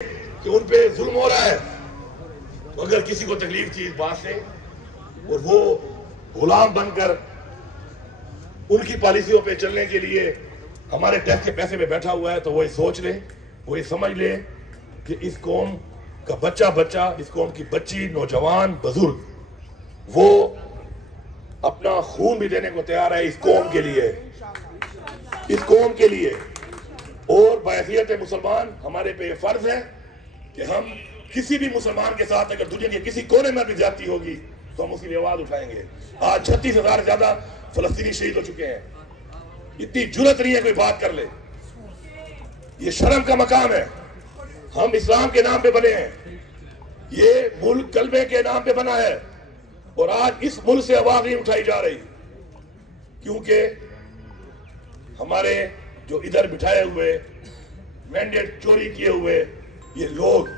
कि उन पे जुल्म हो रहा है, तो अगर किसी को तकलीफ थी इस बात से और वो गुलाम बनकर उनकी पॉलिसियों पे चलने के लिए हमारे टैक्स के पैसे पे बैठा हुआ है, तो वो ये सोच ले, वो ये समझ ले कि इस कौम का बच्चा बच्चा, इस कौम की बच्ची, नौजवान, बुजुर्ग, वो अपना खून भी देने को तैयार है इस कौम के लिए, इस कौम के लिए। और बहैसियत मुसलमान हमारे पे फर्ज है कि हम किसी भी मुसलमान के साथ अगर दुनिया के किसी कोने में भी ज्यादती होगी तो हम उसकी आवाज उठाएंगे। आज 36,000 से ज्यादा फलस्तीनी शहीद हो चुके हैं। इतनी जुर्रत नहीं है कोई बात कर ले, ये शर्म का मकाम है। हम इस्लाम के नाम पे बने हैं, ये मुल्क कलमे के नाम पे बना है, और आज इस मुल्क से आवाज नहीं उठाई जा रही क्योंकि हमारे जो इधर बिठाए हुए मैंडेट चोरी किए हुए ये लोग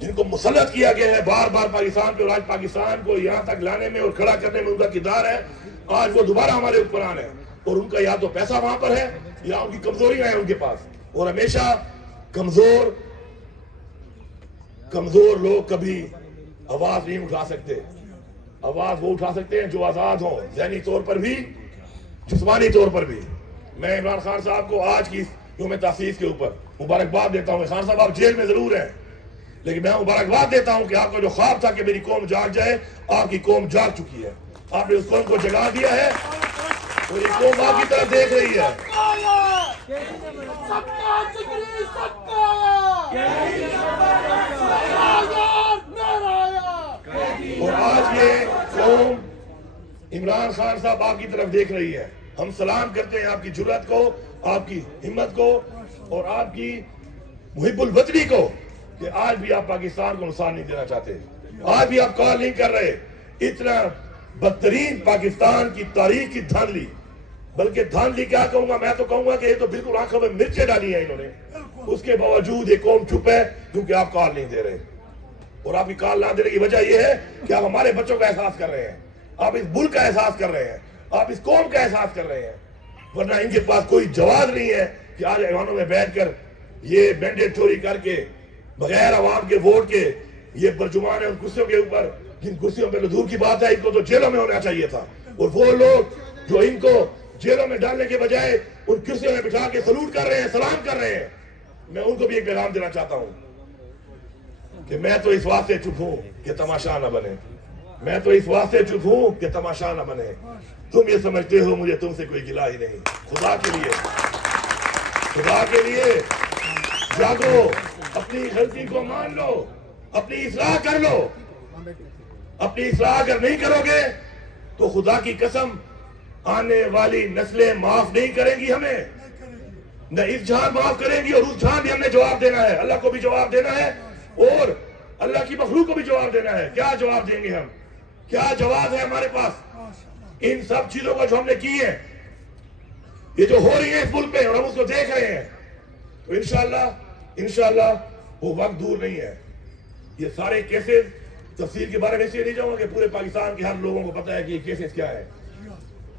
जिनको मुसल्लत किया गया है बार बार पाकिस्तान पे, और आज पाकिस्तान को यहाँ तक लाने में और खड़ा करने में उनका किरदार है, आज वो दोबारा हमारे हुक्मरान है। और उनका या तो पैसा वहां पर है या उनकी कमजोरियां हैं उनके पास, और हमेशा कमजोर लोग कभी आवाज नहीं उठा सकते। आवाज वो उठा सकते हैं जो आजाद हो, ज़हनी तौर पर भी, जिस्मानी तौर पर भी। मैं इमरान खान साहब को आज की यौम तासीस के ऊपर मुबारकबाद देता हूँ। खान साहब आप जेल में जरूर हैं, लेकिन मैं मुबारकबाद देता हूँ कि आपका जो ख्वाब था कि मेरी कौम जाग जाए, आपकी कौम जाग चुकी है। आपने उस कौम को जगा दिया है और ये कौम आपकी तरफ देख रही है। और आज ये कौम इमरान खान साहब आपकी तरफ देख रही है। हम सलाम करते हैं आपकी जुर्रत को, आपकी हिम्मत को और आपकी मुहिब्बुल वतनी को कि आज भी आप पाकिस्तान को नुकसान नहीं देना चाहते, आज भी आप कॉल नहीं कर रहे। इतना बदतरीन पाकिस्तान की तारीख की धांधली, बल्कि धांधली क्या कहूंगा, मैं तो कहूंगा कि ये तो बिल्कुल आंखों में मिर्चें डाली है इन्होंने। उसके बावजूद ये कौम चुप है क्योंकि आप कॉल नहीं दे रहे, और आपकी कॉल ना देने की वजह यह है कि आप हमारे बच्चों का एहसास कर रहे हैं, आप इस मुल्क का एहसास कर रहे हैं, आप इस कौम का एहसास कर रहे हैं। वरना इनके पास कोई जवाब नहीं है कि आज ऐवानों में बैठकर ये मैंडेट चोरी करके बगैर आवाम के वोट के ये बरजुमान है उन कुर्सियों के ऊपर, जिन कुर्सियों पर दूर की बात है इनको तो जेलों में होना चाहिए था। और वो लोग जो इनको जेलों में डालने के बजाय उन कुर्सियों में बिठा के सलूट कर रहे हैं, सलाम कर रहे हैं, मैं उनको भी एक पैगाम देना चाहता हूं कि मैं तो इस वास्ते चुप हूं कि तमाशा न बने, मैं तो इस वास्ते चुप हूं कि तमाशा न बने। तुम ये समझते हो मुझे तुमसे कोई गिला ही नहीं। खुदा के लिए, खुदा के लिए जागो, अपनी गलती को मान लो, अपनी इस्लाह कर लो। अपनी इस्लाह अगर नहीं करोगे तो खुदा की कसम आने वाली नस्लें माफ नहीं करेंगी हमें, न इस जहां माफ करेंगी और उस जहां भी हमने जवाब देना है। अल्लाह को भी जवाब देना है और अल्लाह की मखलूक को भी जवाब देना है। क्या जवाब देंगे हम, क्या जवाब है हमारे पास इन सब चीजों का जो हमने की है, ये जो हो रही है इस मुल्क में और हम उसको देख रहे हैं। तो इंशाअल्लाह वो वक्त दूर नहीं है। ये सारे केसेस तफसील के बारे में इसलिए नहीं जाऊंगा कि पूरे पाकिस्तान के हर लोगों को पता है कि ये केसेस क्या है।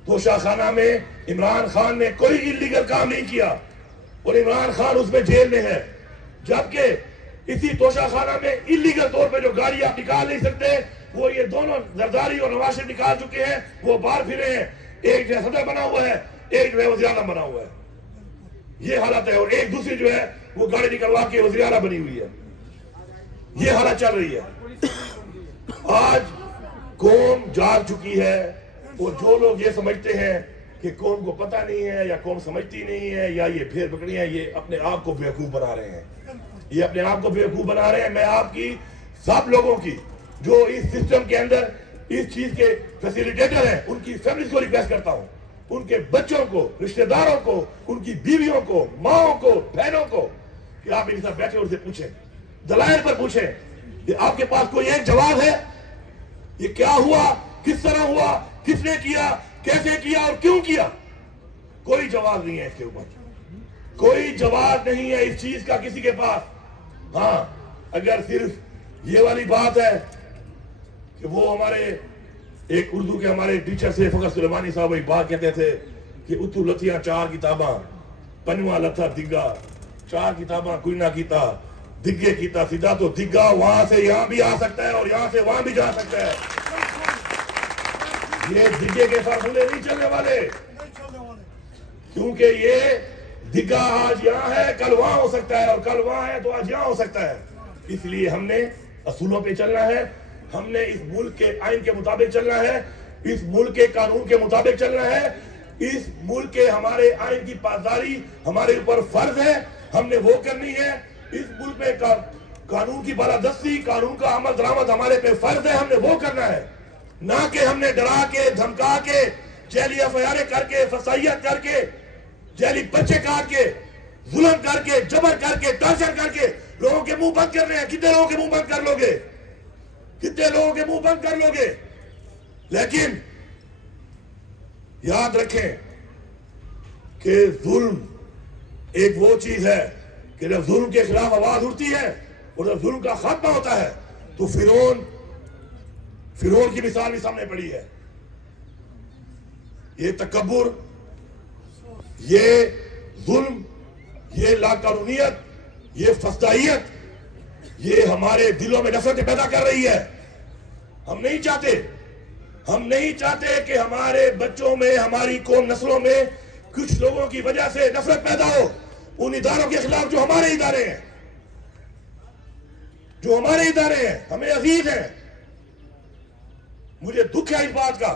तोशाखाना में इमरान खान ने कोई इलीगल काम नहीं किया और इमरान खान उसमें जेल में है, जबकि इसी तोशाखाना में इलीगल तौर पे जो गाड़ी आप निकाल नहीं सकते वो ये दोनों जरदारी और नवाज शरीफ निकाल चुके हैं। वो बाहर फिरे हैं, एक जो है सदर बना हुआ है, एक जो है वज़ीर आज़म बना हुआ है। ये हालत है, और एक दूसरी जो है वो गाड़ी निकलवा के वज़ीर आला बनी हुई है। ये हालत चल रही है। आज कौम जाग चुकी है, और जो लोग ये समझते हैं कि कौम को पता नहीं है या कौम समझती नहीं है या ये फेर पकड़ी है, ये अपने आप को बेवकूफ बना रहे हैं। ये अपने आप को बेवकूफ बना रहे हैं। मैं आपकी सब लोगों की जो इस सिस्टम के अंदर इस चीज के फैसिलिटेटर हैं, उनकी फैमिलीज को रिक्वेस्ट करता हूं, उनके बच्चों को, रिश्तेदारों को, उनकी बीवियों को, माओ को, बहनों को, कि आप इनके साथ बैठे उनसे पूछें, दलाइल पर पूछें कि आपके पास कोई एक जवाब है, ये क्या हुआ, किस तरह हुआ, किसने किया, कैसे किया और क्यों किया। कोई जवाब नहीं है इसके ऊपर, कोई जवाब नहीं है इस चीज का किसी के पास। हाँ, अगर सिर्फ ये वाली बात है कि वो हमारे एक उर्दू के हमारे टीचर से फखर सुलेमानी साहब एक बात कहते थे कि उतू लथियां चार किताबां, पंजवा लथा दिग्गा, चार किताबां कोई ना कीता, दिग्गे की सीधा तो दिग्गा वहां से यहां भी आ सकता है और यहां से वहां भी जा सकता है। ये दिग्गे के फार्मूले नहीं चलने वाले, क्योंकि ये दिग्गा आज यहाँ है, कल वहां हो सकता है, और कल वहां है तो आज यहाँ हो सकता है। इसलिए हमने असूलों पे चलना है, हमने इस मुल्क के आइन के मुताबिक चलना है, इस मुल्क के कानून के मुताबिक चलना है। इस मुल्क के हमारे आइन की पासदारी हमारे ऊपर फर्ज है, हमने वो करनी है। इस मुल्क में कानून की बालादस्ती, कानून का अमल दरामद हमारे पे फर्ज है, हमने वो करना है। ना कि हमने डरा के, धमका के, जैली एफआईआर करके, फसाइयत करके, जैली बच्चे काट के, जुल्म करके, जबर करके, टॉर्चर करके लोगों के मुंह बंद कर रहे हैं। कितने लोगों के मुंह बंद कर लोगे? कितने लोगों के मुंह बंद कर लोगे? लेकिन याद रखें कि जुल्म एक वो चीज है कि जब जुल्म के खिलाफ आवाज उठती है और जब जुल्म का खात्मा होता है तो फिरौन की मिसाल भी सामने पड़ी है। ये तकब्बुर, ये जुल्म, ये लाकानूनियत, ये फसाइयत, ये हमारे दिलों में नफरत पैदा कर रही है। हम नहीं चाहते कि हमारे बच्चों में, हमारी कौम नस्लों में कुछ लोगों की वजह से नफरत पैदा हो उन इदारों के खिलाफ जो हमारे इदारे हैं, हमें अजीज हैं। मुझे दुख है इस बात का,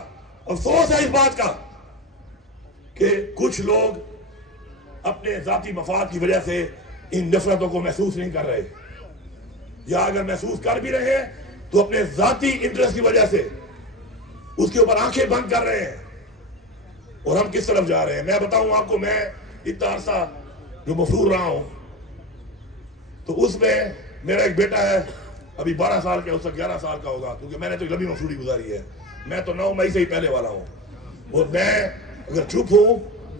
अफसोस है इस बात का कि कुछ लोग अपने जाती मफाद की वजह से इन नफरतों को महसूस नहीं कर रहे, या अगर महसूस कर भी रहे हैं तो अपने जाती इंटरेस्ट की वजह से उसके ऊपर आंखें बंद कर रहे हैं। और हम किस तरफ जा रहे हैं मैं बताऊं आपको। मैं इतना अरसा जो मफरूर रहा हूं तो उसमें मेरा एक बेटा है, अभी 12 साल का, उसका 11 साल का होगा, क्योंकि मैंने तो लंबी मफरूरी गुजारी है। मैं तो 9 मई से ही पहले वाला हूं, और मैं अगर चुप हूं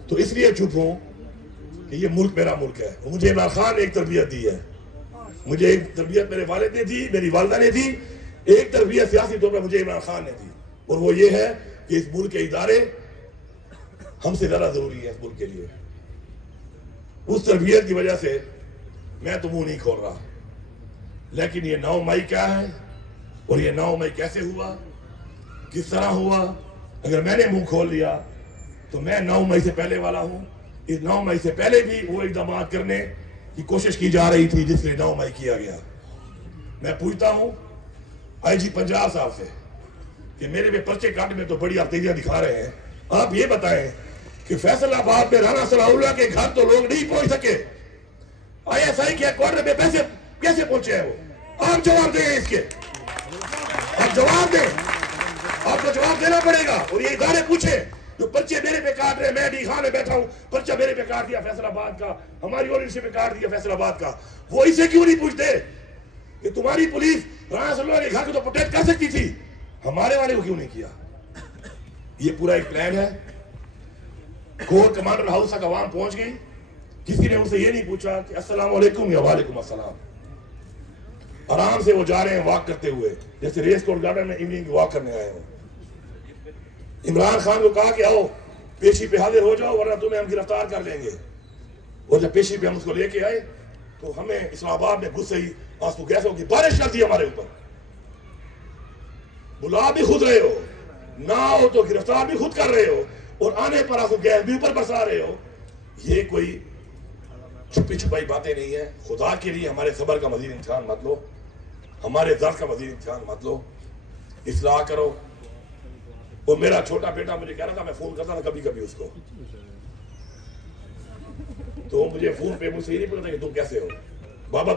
तो इसलिए चुप हूं कि ये मुल्क मेरा मुल्क है। और मुझे इमरान खान ने एक तरबियत दी है, मुझे एक तरबियत मेरे वालिद ने दी, मेरी वालिदा ने दी, एक तरबियत सियासी तौर पर मुझे इमरान खान ने दी, और वो ये है कि इस मुल्क के इदारे हमसे ज्यादा जरूरी है इस मुल्क के लिए। उस तरबियत की वजह से मैं तो मुंह नहीं खोल रहा। लेकिन ये 9 मई क्या है और ये 9 मई कैसे हुआ, किस तरह हुआ, अगर मैंने मुंह खोल लिया तो मैं 9 मई से पहले वाला हूं। इस 9 मई से पहले भी वो इक़दाम करने की कोशिश की जा रही थी जिससे 9 मई किया गया। मैं पूछता हूं आईजी पंजाब साहब से कि मेरे में पर्चे काटने में तो बड़ी आप तेजियां दिखा रहे हैं, आप ये बताएं कि फैसलाबाद में राना सलाहुल्लाह के घर तो लोग नहीं पहुंच सके, ISI के क्वार्टर में पैसे कैसे पहुंचे हैं वो? आप जवाब दें इसके, आप जवाब दें, आपको जवाब देना पड़ेगा। और ये इदारे पूछे जो पर्चे मेरे पे काट रहे हैं, मैं डी खान में बैठा हूं, पर्चा मेरे पे काट दिया फैसलाबाद का, हमारी ओरिजिन पे काट दिया फैसलाबाद का, वो इसे क्यों नहीं पूछते कि तुम्हारी पुलिस राना सलाहुल्लाह के घर को तो प्रोटेक्ट कर सकती थी, हमारे वाले को क्यों नहीं किया? ये पूरा एक प्लान है। कोर कमांडर हाउस तक अवाम पहुंच गई, किसी ने उनसे ये नहीं पूछा कि अस्सलाम वालेकुम या वालेकुम अस्सलाम। आराम से वो जा रहे हैं वॉक करते हुए, जैसे रेस कोर्ट गार्डन में इवनिंग वॉक करने आए हो। इमरान खान को कहा कि आओ पेशी पे हाजिर हो जाओ वरना तुम्हें हम गिरफ्तार कर लेंगे। और जब पेशी पे हम उसको लेके आए तो हमें इस्लामाबाद में गुस्से ही आंसू गैसों की बारिश कर दी हमारे ऊपर। बुला भी खुद रहे हो, ना हो तो गिरफ्तार भी खुद कर रहे हो, और आने पर आंसू गैस भी ऊपर बरसा रहे हो। ये कोई छुपी छुपाई बातें नहीं है। खुदा के लिए हमारे सब्र का मजीद इम्तिहान मत लो, हमारे दर्द का मजीद इम्तिहान मत लो, इस्लाह करो। वो मेरा छोटा बेटा मुझे कह रहा था, मैं फोन करता था कभी कभी उसको, तो मुझे फोन पे मुझसे ये नहीं पूछता कि तुम कैसे हो बाबा।